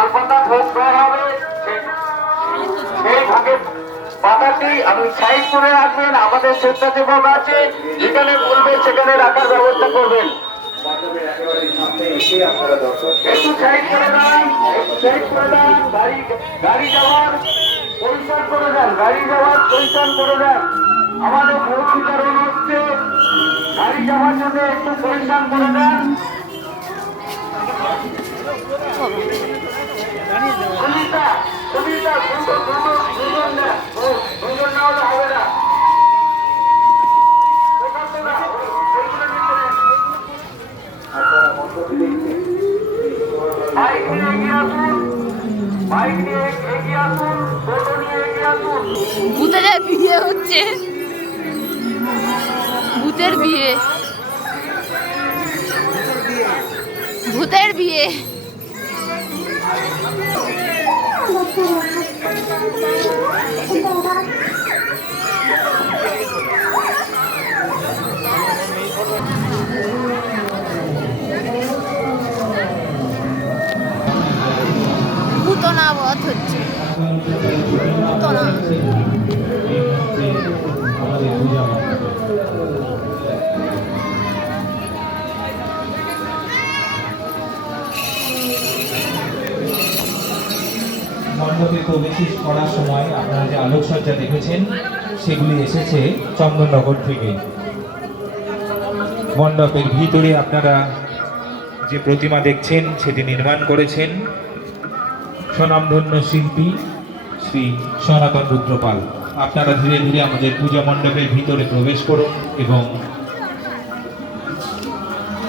তালপাতা ভোগ দেওয়া হবে, সেই ভাগে পাতাটি আমি সাইড করে রাখবেন। আমাদের স্বেচ্ছাসেবক আছে, যেখানে বলবে সেখানে রাখার ব্যবস্থা করবেন। একটু সাইড করে দেন, একটু সাইড করে দেন। গাড়ি যাওয়ার পরিষ্কার করে দেন, গাড়ি যাওয়ার পরিষ্কার করে দেন। আমাদের ভোট বিতরণ হচ্ছে, গাড়ি যাওয়ার জন্য একটু পরিষ্কার করে দেন। সুনিতা, সুনিতা, দুজন না হলে হবে না। বাইক নিয়ে এগিয়ে আসুন, বাইক নিয়ে এগিয়ে আসুন, টোটো নিয়ে এগিয়ে আসুন। ভূতের বিয়ে হচ্ছে, ভূতের বিয়ে, ভূতের বিয়ে। ভূতনা বধ হচ্ছে, ভূতনা। মণ্ডপে প্রবেশ করার সময় আপনারা যে আলোকসজ্জা দেখেছেন সেগুলি এসেছে চন্দননগর থেকে। মণ্ডপের ভিতরে আপনারা যে প্রতিমা দেখছেন সেটি নির্মাণ করেছেন স্বনামধন্য শিল্পী শ্রী সনাতন রুদ্রপাল। আপনারা ধীরে ধীরে আমাদের পূজা মণ্ডপের ভিতরে প্রবেশ করুন এবং